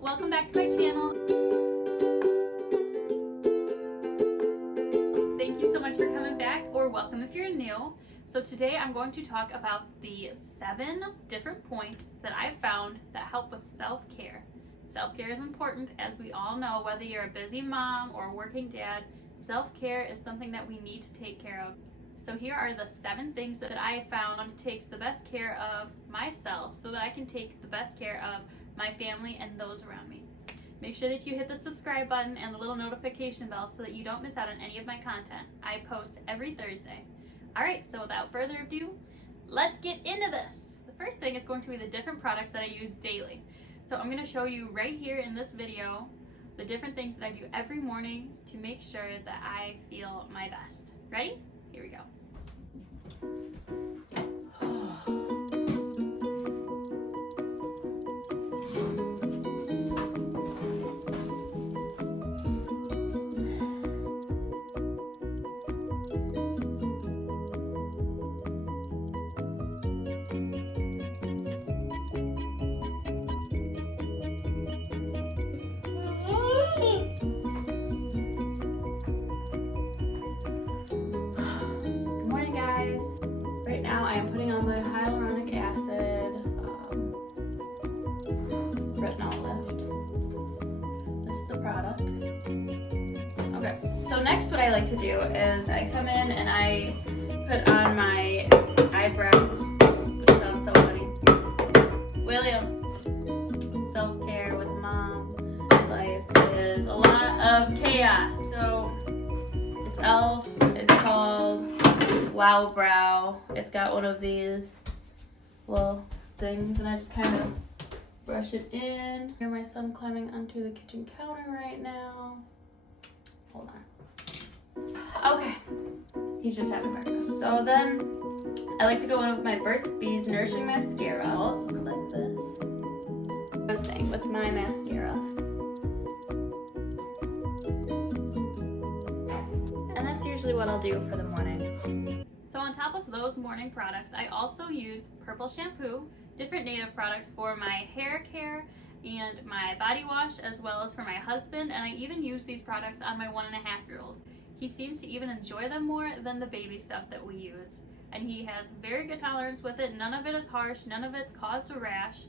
welcome back to my channel. Thank you so much for coming back, or welcome if you're new. So today I'm going to talk about the 7 different points that I've found that help with self-care. Self-care is important, as we all know, whether you're a busy mom or a working dad. Self-care is something that we need to take care of. So here are the 7 things that I found takes the best care of myself so that I can take the best care of my family and those around me. Make sure that you hit the subscribe button and the little notification bell so that you don't miss out on any of my content. I post every Thursday. Alright, so without further ado, let's get into this. The first thing is going to be the different products that I use daily. So I'm going to show you right here in this video the different things that I do every morning to make sure that I feel my best. Ready? Here we go. I am putting on the Hyaluronic acid retinol lift. This is the product. Okay, so next what I like to do is I come in and I put on my eyebrows, which sounds so funny. William, self-care with mom. Life is a lot of chaos. So it's E.L.F. It's called Wow Brow. It's got one of these little things and I just kind of brush it in. Hear my son climbing onto the kitchen counter right now. Hold on. Okay, he's just having breakfast. So then I like to go in with my Burt's Bees Nourishing Mascara. Oh, it looks like this. I was saying with my mascara. And that's usually what I'll do for the morning. So on top of those morning products, I also use purple shampoo, different native products for my hair care and my body wash, as well as for my husband, and I even use these products on my 1.5-year-old. He seems to even enjoy them more than the baby stuff that we use, and he has very good tolerance with it. None of it is harsh, none of it's caused a rash.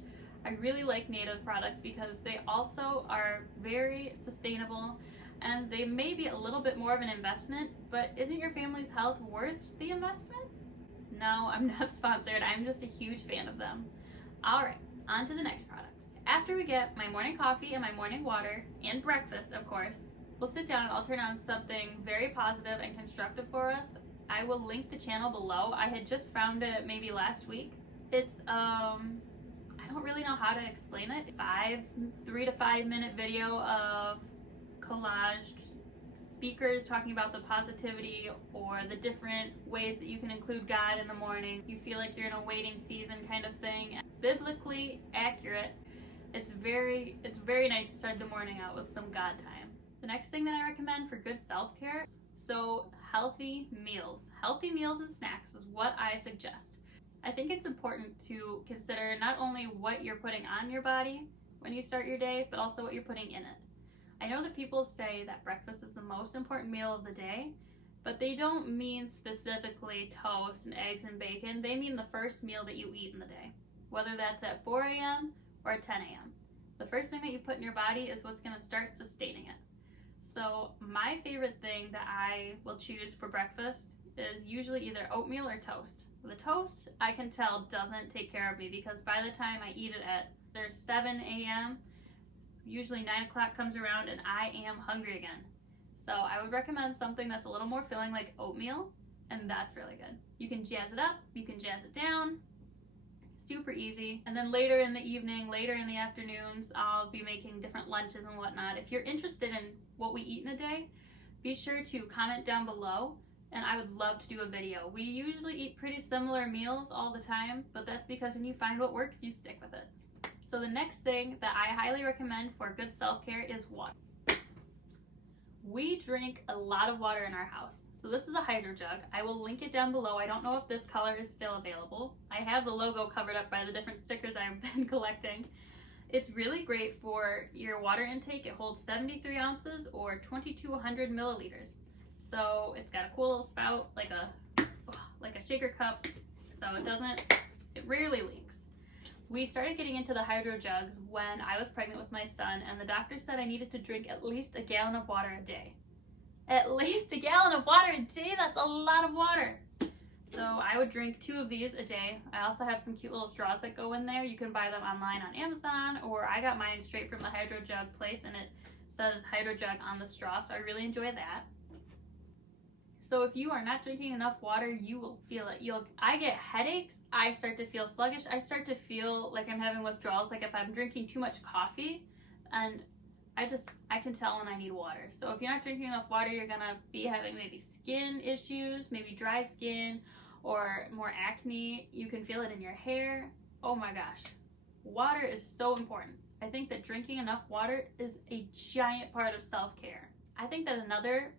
I really like native products because they also are very sustainable. And they may be a little bit more of an investment, but isn't your family's health worth the investment? No, I'm not sponsored. I'm just a huge fan of them. All right, on to the next products. After we get my morning coffee and my morning water, and breakfast, of course, we'll sit down and I'll turn on something very positive and constructive for us. I will link the channel below. I had just found it maybe last week. It's, I don't really know how to explain it. 3 to 5 minute video of collaged speakers talking about the positivity or the different ways that you can include God in the morning. You feel like you're in a waiting season kind of thing. Biblically accurate. It's very nice to start the morning out with some God time. The next thing that I recommend for good self-care, so healthy meals. Healthy meals and snacks is what I suggest. I think it's important to consider not only what you're putting on your body when you start your day, but also what you're putting in it. I know that people say that breakfast is the most important meal of the day, but they don't mean specifically toast and eggs and bacon. They mean the first meal that you eat in the day, whether that's at 4 a.m. or at 10 a.m. The first thing that you put in your body is what's going to start sustaining it. So my favorite thing that I will choose for breakfast is usually either oatmeal or toast. The toast, I can tell, doesn't take care of me because by the time I eat it at 7 a.m., usually 9 o'clock comes around and I am hungry again. So I would recommend something that's a little more filling like oatmeal, and that's really good. You can jazz it up, you can jazz it down, super easy. And then later in the evening, later in the afternoons, I'll be making different lunches and whatnot. If you're interested in what we eat in a day, be sure to comment down below and I would love to do a video. We usually eat pretty similar meals all the time, but that's because when you find what works, you stick with it. So the next thing that I highly recommend for good self-care is water. We drink a lot of water in our house. So this is a Hydrojug. I will link it down below. I don't know if this color is still available. I have the logo covered up by the different stickers I've been collecting. It's really great for your water intake. It holds 73 ounces or 2,200 milliliters. So it's got a cool little spout, like a shaker cup, so it rarely leaks. We started getting into the Hydrojugs when I was pregnant with my son, and the doctor said I needed to drink at least a gallon of water a day. At least a gallon of water a day? That's a lot of water. So I would drink 2 of these a day. I also have some cute little straws that go in there. You can buy them online on Amazon, or I got mine straight from the Hydrojug place, and it says Hydrojug on the straw, so I really enjoy that. So if you are not drinking enough water, you will feel it. I get headaches. I start to feel sluggish. I start to feel like I'm having withdrawals, like if I'm drinking too much coffee, and I can tell when I need water. So if you're not drinking enough water, you're gonna be having maybe skin issues, maybe dry skin, or more acne. You can feel it in your hair. Oh my gosh. Water is so important. I think that drinking enough water is a giant part of self-care. I think that another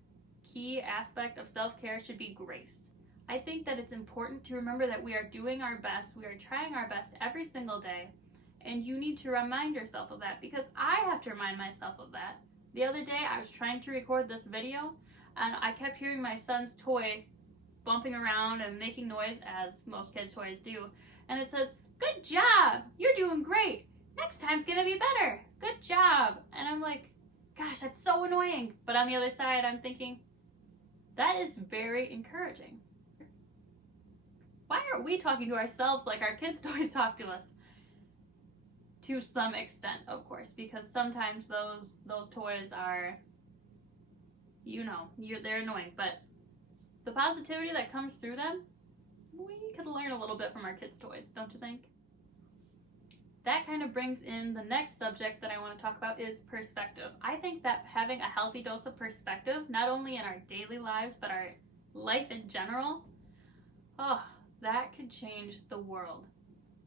key aspect of self-care should be grace. I think that it's important to remember that we are doing our best, we are trying our best every single day, and you need to remind yourself of that, because I have to remind myself of that. The other day I was trying to record this video and I kept hearing my son's toy bumping around and making noise, as most kids' toys do, and it says, "Good job, you're doing great, next time's gonna be better, good job." And I'm like, gosh, that's so annoying. But on the other side, I'm thinking, that is very encouraging. Why aren't we talking to ourselves like our kids' toys talk to us? To some extent, of course, because sometimes those toys are, they're annoying. But the positivity that comes through them, we could learn a little bit from our kids' toys, don't you think? That kind of brings in the next subject that I want to talk about, is perspective. I think that having a healthy dose of perspective, not only in our daily lives, but our life in general, that could change the world.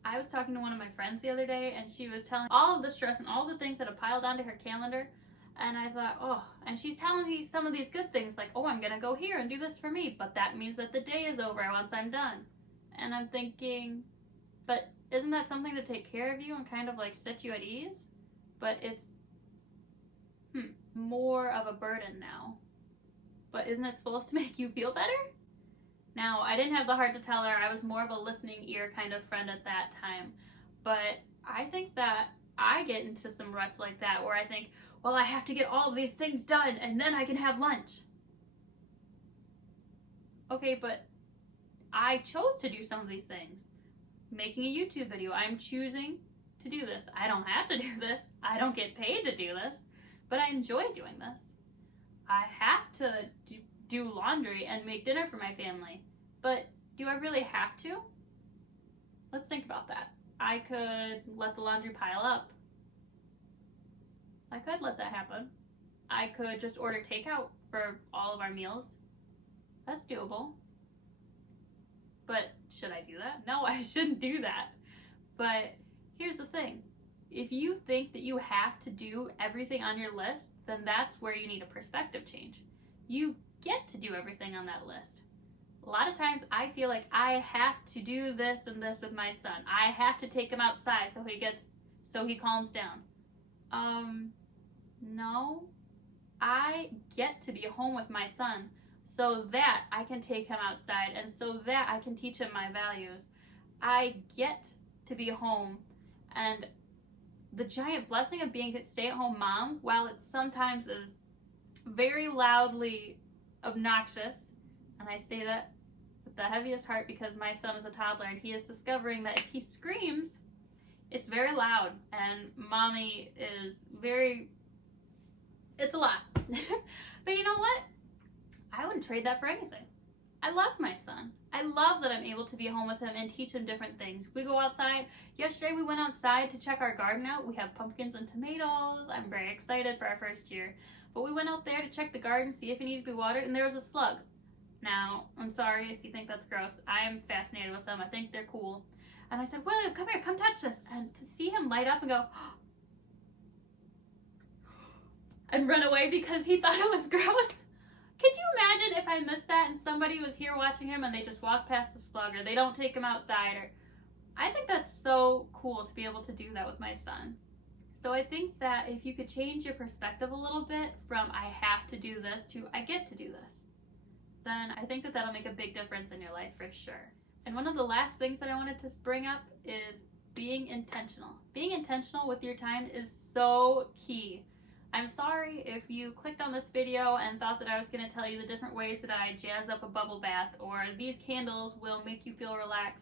I was talking to one of my friends the other day, and she was telling all of the stress and all the things that have piled onto her calendar, and I thought, and she's telling me some of these good things, like, I'm gonna go here and do this for me, but that means that the day is over once I'm done. And I'm thinking, but isn't that something to take care of you and kind of like set you at ease? But it's more of a burden now. But isn't it supposed to make you feel better? Now, I didn't have the heart to tell her. I was more of a listening ear kind of friend at that time. But I think that I get into some ruts like that, where I think, I have to get all of these things done and then I can have lunch. Okay, but I chose to do some of these things. Making a YouTube video, I'm choosing to do this. I don't have to do this. I don't get paid to do this, but I enjoy doing this. I have to do laundry and make dinner for my family, but do I really have to? Let's think about that. I could let the laundry pile up. I could let that happen. I could just order takeout for all of our meals. That's doable. But should I do that? No, I shouldn't do that. But here's the thing. If you think that you have to do everything on your list, then that's where you need a perspective change. You get to do everything on that list. A lot of times I feel like I have to do this and this with my son. I have to take him outside so he calms down. No. I get to be home with my son so that I can take him outside and so that I can teach him my values. I get to be home, and the giant blessing of being a stay-at-home mom, while it sometimes is very loudly obnoxious, and I say that with the heaviest heart because my son is a toddler and he is discovering that if he screams, it's very loud, and mommy is it's a lot. But you know what? I wouldn't trade that for anything. I love my son. I love that I'm able to be home with him and teach him different things. We go outside. Yesterday we went outside to check our garden out. We have pumpkins and tomatoes. I'm very excited for our first year. But we went out there to check the garden, see if it needed to be watered, and there was a slug. Now, I'm sorry if you think that's gross. I'm fascinated with them. I think they're cool. And I said, William, come here, come touch this. And to see him light up and go, and run away because he thought it was gross. Could you imagine if I missed that and somebody was here watching him and they just walk past the slug, or they don't take him outside? Or I think that's so cool to be able to do that with my son. So I think that if you could change your perspective a little bit from I have to do this to I get to do this, then I think that that'll make a big difference in your life for sure. And one of the last things that I wanted to bring up is being intentional. Being intentional with your time is so key. I'm sorry if you clicked on this video and thought that I was going to tell you the different ways that I jazz up a bubble bath, or these candles will make you feel relaxed.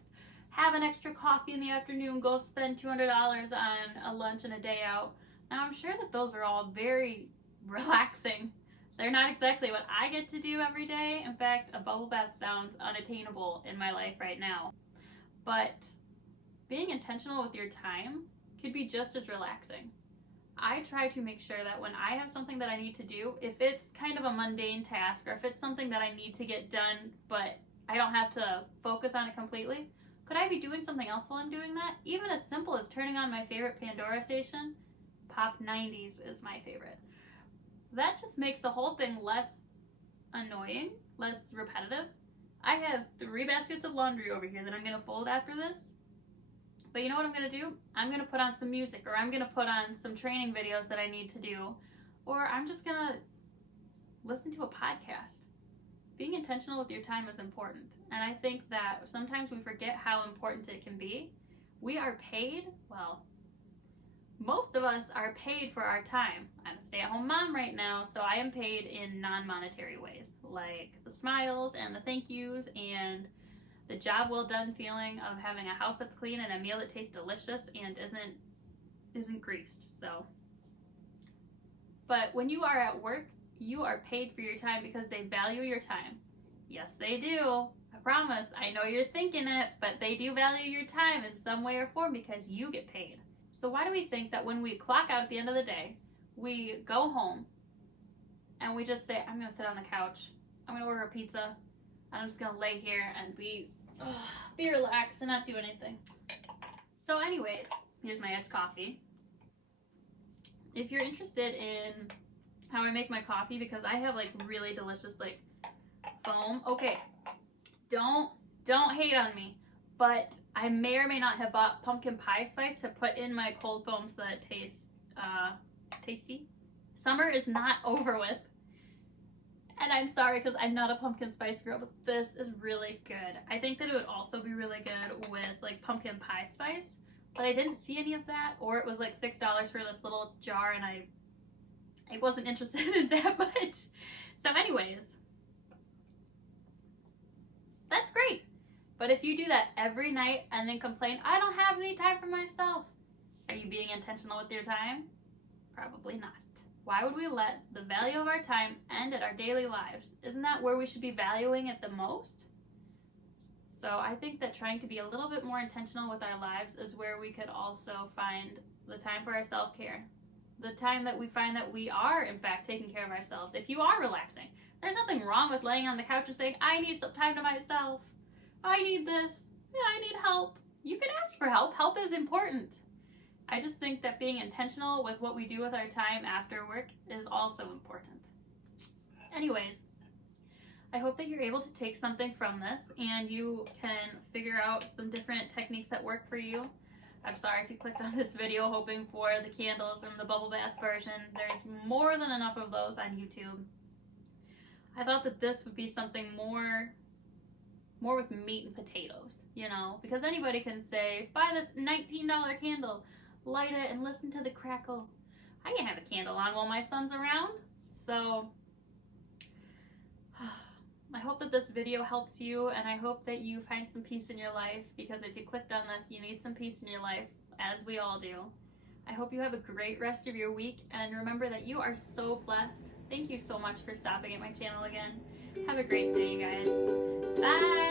Have an extra coffee in the afternoon, go spend $200 on a lunch and a day out. Now I'm sure that those are all very relaxing. They're not exactly what I get to do every day. In fact, a bubble bath sounds unattainable in my life right now. But being intentional with your time could be just as relaxing. I try to make sure that when I have something that I need to do, if it's kind of a mundane task, or if it's something that I need to get done, but I don't have to focus on it completely, could I be doing something else while I'm doing that? Even as simple as turning on my favorite Pandora station. Pop 90s is my favorite. That just makes the whole thing less annoying, less repetitive. I have 3 baskets of laundry over here that I'm going to fold after this. But you know what I'm going to do? I'm going to put on some music, or I'm going to put on some training videos that I need to do, or I'm just going to listen to a podcast. Being intentional with your time is important. And I think that sometimes we forget how important it can be. We are paid, well, most of us are paid for our time. I'm a stay-at-home mom right now, so I am paid in non-monetary ways, like the smiles and the thank yous and the job well done feeling of having a house that's clean and a meal that tastes delicious and isn't greased. So, but when you are at work, you are paid for your time because they value your time. Yes, they do. I promise. I know you're thinking it, but they do value your time in some way or form because you get paid. So why do we think that when we clock out at the end of the day, we go home and we just say, I'm going to sit on the couch, I'm going to order a pizza, and I'm just going to lay here and be relaxed and not do anything. So anyways, here's my iced coffee. If you're interested in how I make my coffee, because I have like really delicious like foam. Okay, don't hate on me, but I may or may not have bought pumpkin pie spice to put in my cold foam so that it tastes tasty. Summer is not over with. And I'm sorry because I'm not a pumpkin spice girl, but this is really good. I think that it would also be really good with like pumpkin pie spice, but I didn't see any of that, or it was like $6 for this little jar and I wasn't interested in that much. So anyways, that's great. But if you do that every night and then complain, I don't have any time for myself, are you being intentional with your time? Probably not. Why would we let the value of our time end at our daily lives? Isn't that where we should be valuing it the most? So I think that trying to be a little bit more intentional with our lives is where we could also find the time for our self-care. The time that we find that we are, in fact, taking care of ourselves. If you are relaxing, there's nothing wrong with laying on the couch and saying, I need some time to myself. I need this. Yeah, I need help. You can ask for help. Help is important. I just think that being intentional with what we do with our time after work is also important. Anyways, I hope that you're able to take something from this and you can figure out some different techniques that work for you. I'm sorry if you clicked on this video hoping for the candles and the bubble bath version. There's more than enough of those on YouTube. I thought that this would be something more with meat and potatoes, you know, because anybody can say, buy this $19 candle, light it and listen to the crackle. I can't have a candle on while my son's around. So I hope that this video helps you, and I hope that you find some peace in your life, because if you clicked on this, you need some peace in your life, as we all do. I hope you have a great rest of your week, and remember that you are so blessed. Thank you so much for stopping at my channel again. Have a great day, you guys. Bye!